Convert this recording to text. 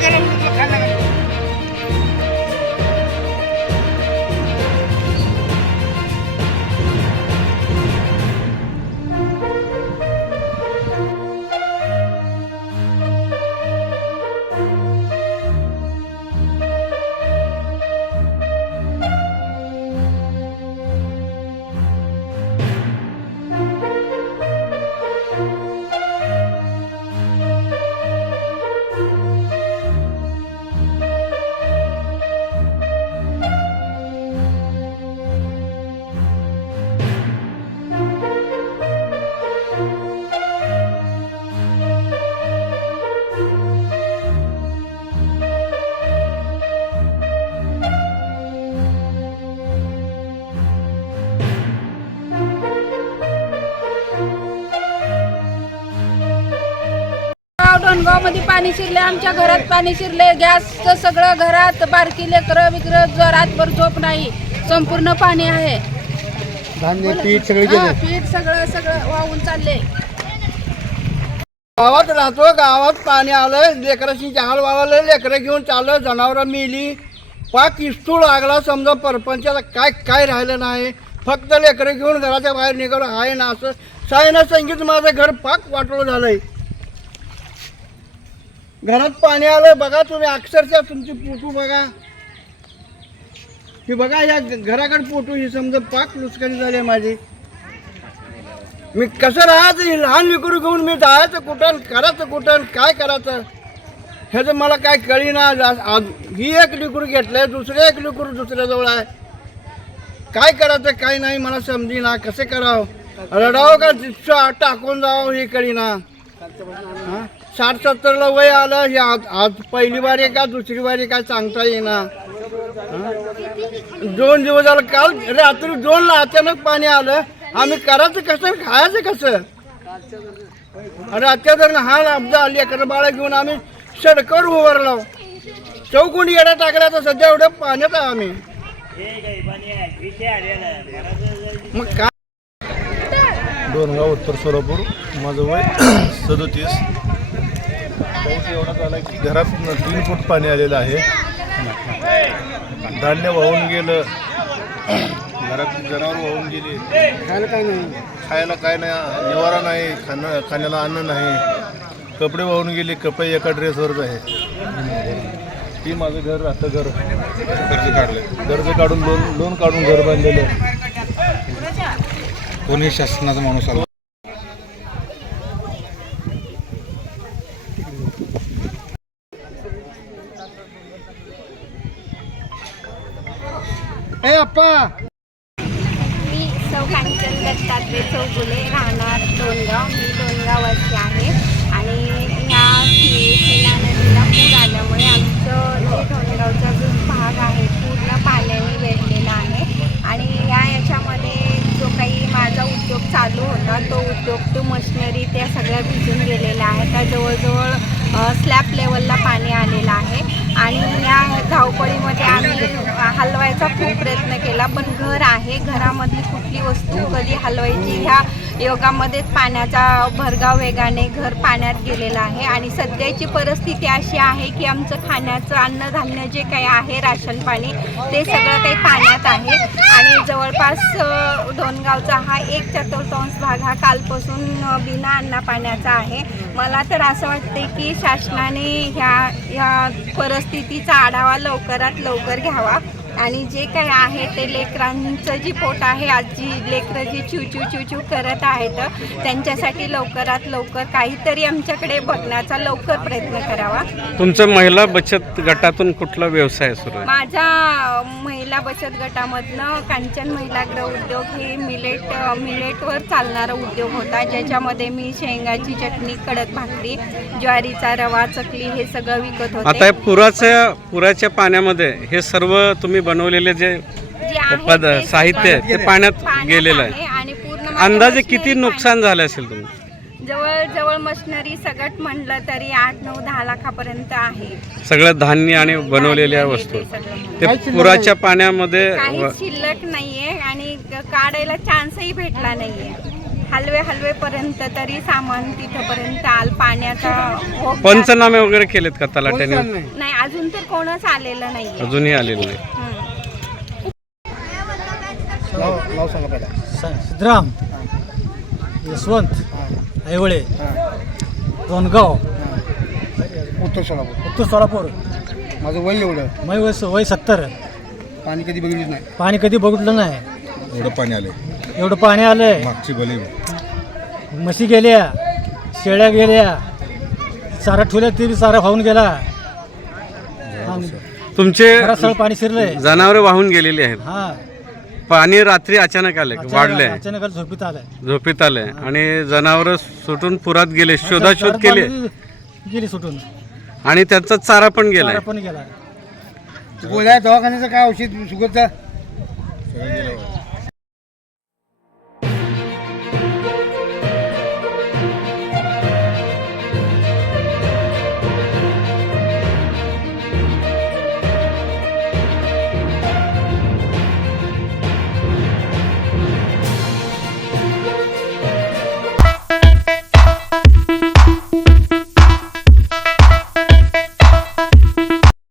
Gracias. घरामध्ये पाणी शिरले आमच्या घरात पाणी शिरले गॅसचं सगळं घरात बारकी लेकरं बिकरं ज- रातभर झोप नाही. संपूर्ण पाणी आहे. धान्य पीठ सगळे हा, गेले पीठ सगळं सगळं वाहून चालले गावात राहतो गावात पाणी आलं लेकराची जहाल वावलं लेकरं घेऊन चाललं जनावरं मिली. पाक इस्तूळ लागला समजा परपंचाला काय काय राहिलं नाही. फक्त लेकरं घेऊन घराच्या बाहेर निघालो. आहे ना असं. सायना संगीत माझं घर पाक वाटलं झालंय. घरात पाणी आलं बघा तुम्ही. अक्षरशः तुमची पोटू बघा. ही बघा या घराकडे पोटू ही समजा पाक नुसकानी झाली माझी. मी कसं राहायचं ही लहान लेकरू घेऊन मी जायचं कुठं करायचं कुठं काय करायचं? ह्याचं मला काय कळीना. आज- ही एक लेकरू घेतलंय दुसरे एक लेकरू दुसऱ्याजवळ आहे. काय करायचं काय नाही मला समजीना. कसे करावं? रडावं का टाकून जावं ही कळीना. साठ सत्तरला वय आलं हे आज आज पहिली बारी का दुसरी बारी काय सांगता येईना. दोन दिवस झालं काल रात्री दोनला अचानक पाणी आलं. आम्ही करायचं कसं खायचं कसं? आणि जर हा अपदा आली एखादं बाळा घेऊन आम्ही सडकर उभारलो चौकोनी येडा टाकला तर सध्या एवढं पाण्यात आहे आम्ही. मग काय? दोनगाव उत्तर सोलापूर माझं वय सदोतीस. पाऊस एवढा झाला की घरात तीन फूट पाणी आलेलं आहे. धान्य वाहून गेलं. घरात जनावर वाहून गेली. खायला काय नाही. खायला काय नाही निवारा नाही खाणं खाण्याला अन्न नाही. कपडे वाहून गेले कपडे एका ड्रेसवरच आहे. ती माझं घर राहतं घर. कर्ज काढलं कर्ज काढून लोन लोन काढून घर बांधलेलं कोणी शासनाचा माणूस आला? ए अप्पा! मी सौ कांचन दत्तात्रय चौगुले राहणार डोनगाव मी डोनगावाची आहे. आणि ह्या सीना नदीला पूर आल्यामुळे आमचं जे डोनगावचा जो भाग आहे पूर्ण पाण्याने वेढलेला आहे. आणि या याच्यामध्ये जो काही माझा उद्योग चालू होता तो उद्योग तो मशिनरी त्या सगळ्या भिजून गेलेल्या आहे. त्या जवळजवळ स्लॅब लेवलला पाणी आलेलं आहे. आणि या धावपळीमध्ये आम्ही हलवायचा खूप प्रयत्न केला पण घर आहे घरामधली कुठली वस्तू कधी हलवायची ह्या योगामध्येच पाण्याचा भरगाव वेगाने घर पाण्यात गेलेलं आहे. आणि सध्याची परिस्थिती अशी आहे की आमचं खाण्याचं अन्नधान्य जे काही आहे राशन पाणी ते सगळं काही पाण्यात आहे. आणि जवळपास दोनगावचा डोनगावचा हा एक चतुर्थांश भाग हा कालपासून बिना अन्नपाण्याचा आहे. मला तर असं वाटते की शासनाने ह्या ह्या परिस्थितीचा आढावा लवकरात लवकर घ्यावा. आणि जे काही आहे ते लेकरांचं जी पोट आहे आज जी लेकरं जी चिव चिव चिव चिव करत आहेत त्यांच्यासाठी लवकरात लवकर काहीतरी आमच्याकडे बघण्याचा लवकर प्रयत्न करावा. तुमचं महिला बचत गटातून कुठला व्यवसाय सुरू आहे? अ, महिला बचत गटामधनं कांचन महिला गृह उद्योग हे मिलेट मिलेटवर चालणारा उद्योग होता. ज्याच्यामध्ये मी शेंगाची चटणी कडक भाकरी ज्वारीचा रवा चकली हे सगळं विकत आता होते या पुराच्या पुराच्या पाण्यामध्ये हे सर्व तुम्ही बनवलेले जे पद साहित्य आहे, ते पाण्यात गेलेलं आहे. आणि पूर्ण अंदाजे मशिनरी किती नुकसान झालं असेल तुम्ही जवळ जवळ मशिनरी सगट म्हणलं तरी आठ नऊ दहा लाखापर्यंत आहे. सगळं धान्य आणि बनवलेल्या वस्तू. ते सगळं. पुराच्या पाण्यामध्ये शिल्लक नाहीये आणि काढायला चान्सही भेटला नाहीये. हलवे हलवे पर्यंत तरी सामान तिथपर्यंत आल पाण्याचा पंचनामे वगैरे केलेत का तलाट्याने नाही अजून तर कोणच आलेलं नाहीये. अजूनही आलेलं नाही. नाव नाव सांगा पहिला. सिद्धराम यशवंत ऐवळे दोनगाव उत्तर सोलापूर. उत्तर सोलापूर. माझं वय एवढं. मै वय वय सत्तर. पाणी कधी बघितलं नाही. पाणी कधी बघितलं नाही. एवढं पाणी आले एवढं पाणी आलंय. मागची भले म्हशी गेल्या शेळ्या गेल्या चारा ठेवल्या ते बी चारा वाहून गेला. आणि तुमचे घरात सगळं पाणी शिरलंय. जनावरे वाहून गेलेली आहेत. हा. पाणी रात्री अचानक आले वाढले अचानक झोपीत आलंय. झोपेत आले आणि जनावर सुटून पुरात गेले शोधाशोध केली. गेली सुटून. आणि त्यांचा चारा पण गेलाय. चारा पण गेला गोळ्या दवाखान्याचं काय औषध गेलं.